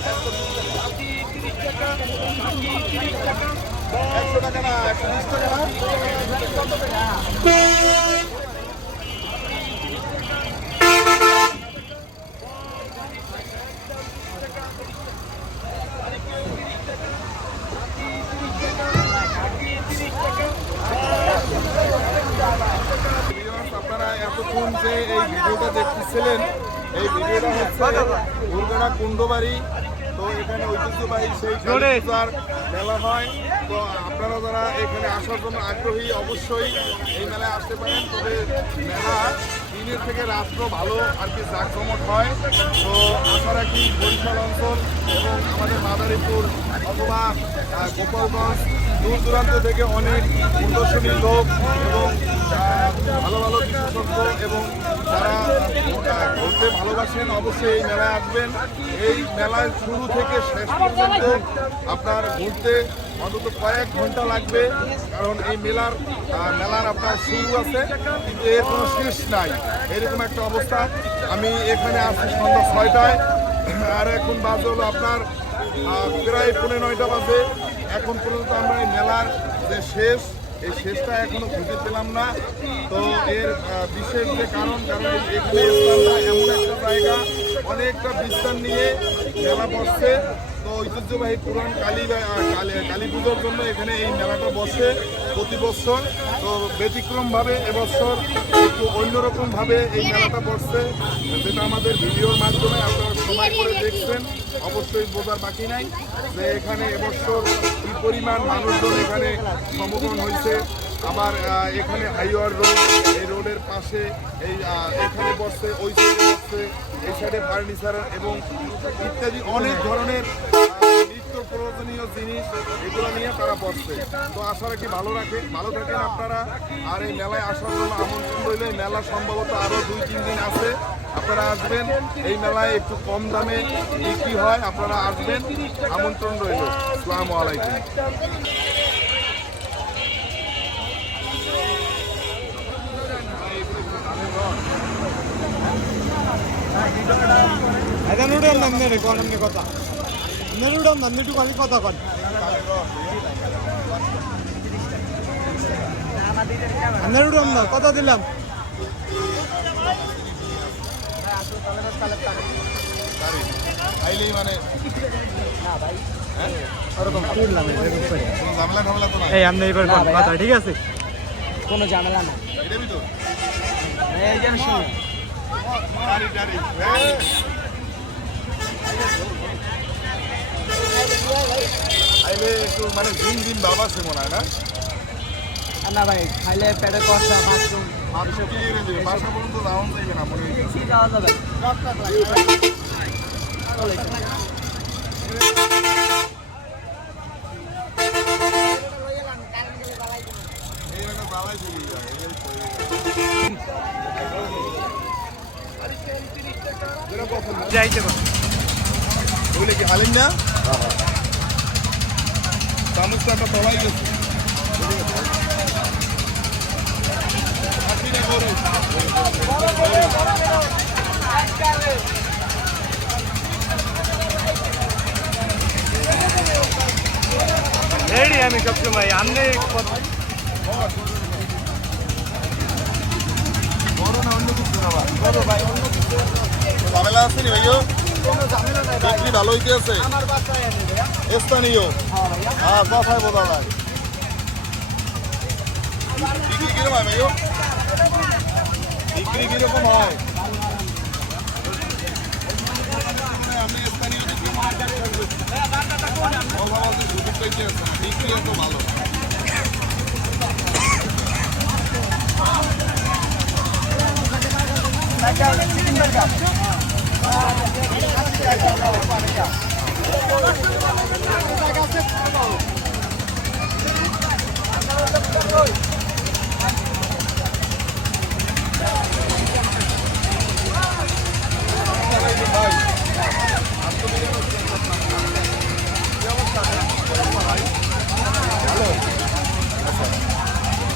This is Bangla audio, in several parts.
100 টাকা না 120 টাকা না। আপনারা এতক্ষণ যে এই ভিডিওটা দেখতেছিলেন, এই ভিডিওটা হচ্ছে উরগানা কুণ্ডবাড়ি। তো এখানে ঐতিহ্যবাহী সেই পূজার মেলা হয়। তো আপনারা যারা এখানে আসার জন্য আগ্রহী অবশ্যই এই মেলায় আসতে পারেন। তবে মেলা দিনের থেকে রাত্র ভালো আর কি জাঁকজমক হয়। তো আশা রাখি বরিশাল অঞ্চল এবং আমাদের মাদারীপুর অথবা গোপালগঞ্জ দূর দূরান্ত থেকে অনেক প্রদর্শনী লোক এবং ভালো ভালো বিশেষজ্ঞ এবং যারা ঘুরতে ভালোবাসেন অবশ্যই এই মেলায় আসবেন। এই মেলায় শুরু থেকে শেষ পর্যন্ত আপনার ঘুরতে অন্তত কয়েক ঘন্টা লাগবে, কারণ এই মেলার আপনার শুরু আছে কিন্তু এর কোনো শেষ নাই, এরকম একটা অবস্থা। আমি এখানে আসছি সন্ধ্যা 6টায়, আর এখন বাজে হলো আপনার প্রায় 9:15 বাজে। এখন পর্যন্ত আমরা এই মেলার যে এই শেষটা এখনো খুঁজে পেলাম না। তো এর বিশেষ যে কারণ এখানে স্থানটা এমন একটা জায়গা, অনেকটা বিস্তার নিয়ে মেলা বসছে। তো ঐতিহ্যবাহী পুরান কালী পুজোর জন্য এখানে এই মেলাটা বসে প্রতি বছর। তো ব্যতিক্রমভাবে এবছর একটু অন্যরকমভাবে এই মেলাটা বসছে, যেটা আমাদের ভিডিওর মাধ্যমে আপনারা সময় করে দেখছেন। অবশ্যই বোঝার বাকি নাই যে এখানে এবছর কি পরিমাণ মানুষজন এখানে সমবেত হয়েছে। আবার এখানে হাইওয়ার রোড, এই রোডের পাশে এখানে বসছে, ওই সাইডে বসছে, এই সাইডে ফার্নিচার এবং ইত্যাদি অনেক ধরনের নিত্য প্রয়োজনীয় জিনিস এগুলো নিয়ে তারা বসছে। তো আশা রাখি ভালো থাকেন আপনারা। আর এই মেলায় আসার জন্য আমন্ত্রণ রইল। এই মেলা সম্ভবত আরও 2-3 দিন আছে, আপনারা আসবেন। এই মেলায় একটু কম দামে বিক্রি হয়, আপনারা আসবেন, আমন্ত্রণ রইল। আসসালামু আলাইকুম। কথা কন কথা দিলাম। মানে ঠিক আছে, কোনো ঝামেলা না। খাইলে একটু মানে দিন বাবা সে মনে হয় না। না ভাই, খাইলে পেটে কষা মাশরুম বাসা পর্যন্ত যাওয়া যাবে না, মনে হয় যাওয়া যাবে। যাইতে বুঝলে কি হালিম না চামচটা একটা তলাই গেছে। রেডি আমি সবসময় আমনে বড় না অন্য কিছু না ভাই, অন্য কিছু ঝামেলা আছে নি ভাইও? বিক্রি ভালো হইতে আছে স্থানীয়? হ্যাঁ, কথায় বোঝা যায়। বিক্রি কিরকম হয় ভাইও? বিক্রি কিরকম হয়? আমি স্থানীয় বিক্রি এত ভালো।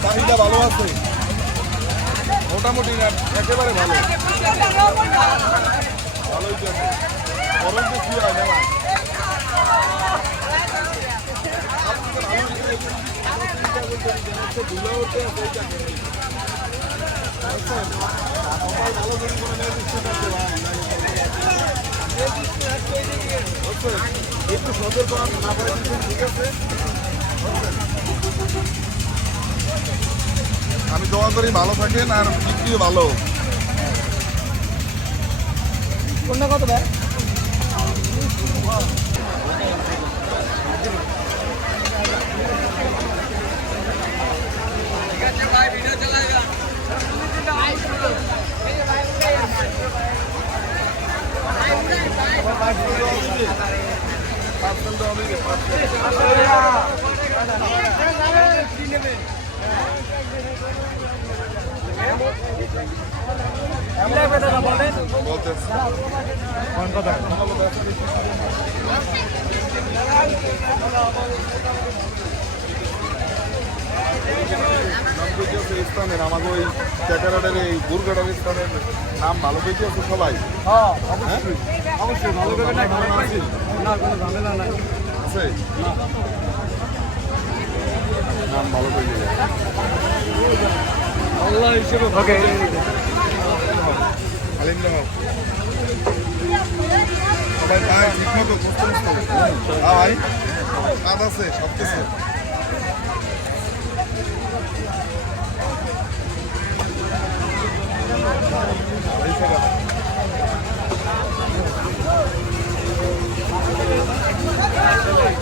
চাহিদা ভালো আছে মোটামুটি, না একেবারে ভালো, ভালোই আছে। গরম তো কি হয় মেলা একটু সতর্ক না করে দিচ্ছেন, ঠিক আছে? আমি দোয়া করি ভালো থাকেন আর বিক্রিও ভালো হোক। কোনটা কত ভাই? বলতেছে কোন কথা? স্থানের আমাদের ওই ক্যাকারাটের এই গুরগাটার স্থানের নাম ভালো পেয়েছে আছে সবাই। হ্যাঁ হ্যাঁ অবশ্যই ভালো করে না আছে না কোনো ঝামেলা নাই। আছে নাম ভালো পেয়েছে। আল্লাহ হিসেবে ওকে আলিমুল্লাহ সবাই ভাই ঠিক মতো বুঝতে ভাই কাজ আছে সব কিছু।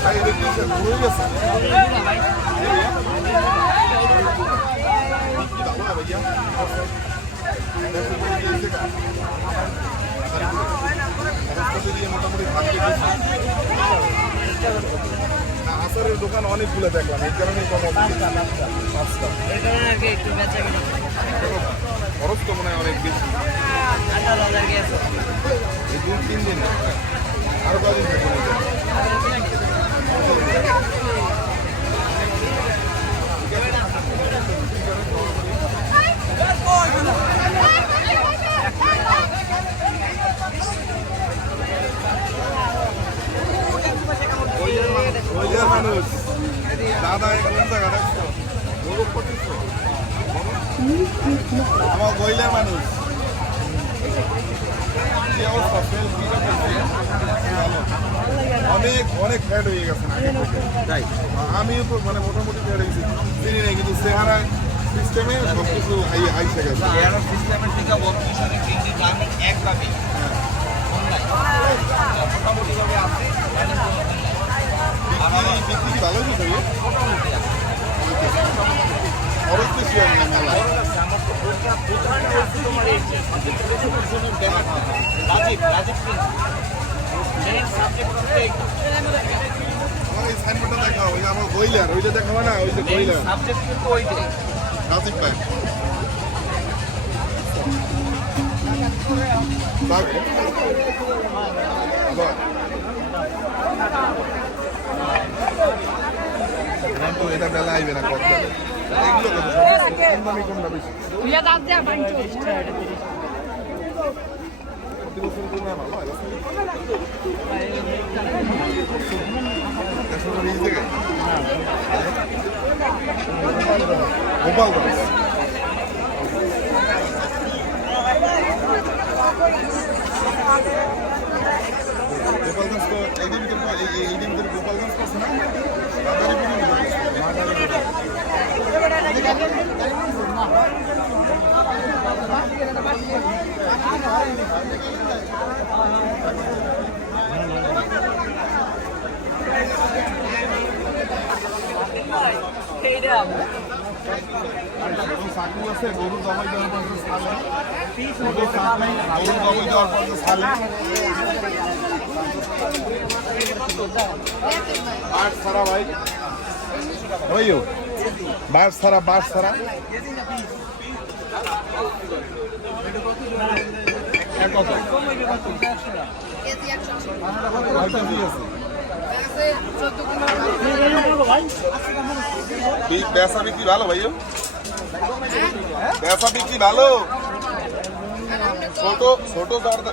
ভাই এটা কি হয়ে গেছে? আচারের দোকান অনেকগুলো দেখলাম, এই কারণেই কম খরচ তো মনে হয় অনেক বেশি। এই 2-3 দিন আরো কদিন থাকবে? মানুষ দাদা কোন জায়গা দেখছো? আমার বইলের মানুষ কি অবস্থা? অনেক অনেক ফ্যাট হয়ে গেছে তাই আমিও তো মানে মোটামুটি ফ্যাট হয়ে গেছি, চিনি নাই কিন্তু চেহারা সিস্টেমে সব কিছু আইসে গেছে। বিক্রি ভালো হয়েছে খরচ বেশি হয় না মেলা। আমার এই সাইনবোর্ডটা দেখা ওই আমার বইলার ওইটা দেখাবো না, ওই যে বইলার রাজীব ভাই এটা বেলা আইবে না কত এগুলো কোনটা বেশি গোপালগঞ্জ গোপালগঞ্জ তো এই দিন গোপালগঞ্জ আছে না চাকু আছে গরু জমাই দেওয়ার পর ছালে বাস ছাড়া ভাই ওইও বাস ছাড়া কত বেচা বিক্রি ভালো ভাইও, বেচা বিক্রি ভালো। ছোট ছোট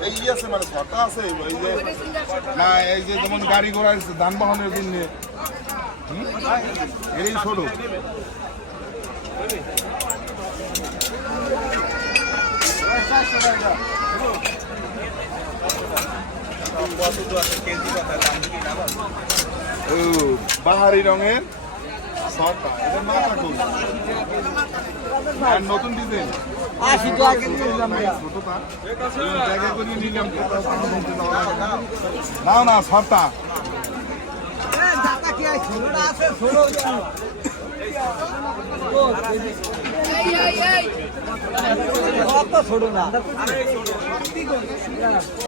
এই আছে মানে ছোট আছে এই যে না এই যে যেমন গাড়ি ঘোড়া যানবাহনের জন্য এই ছোট ও বাহারি রঙের ছটা, এটা মাথা কম আর নতুন ডিজাইন 80 টাকা কেজি নিলাম ভাইয়া। ছোটটা জায়গা করে নিলাম নাও না ছটা দাদা কি আছে ছোটটা আছে ছোট ছোট না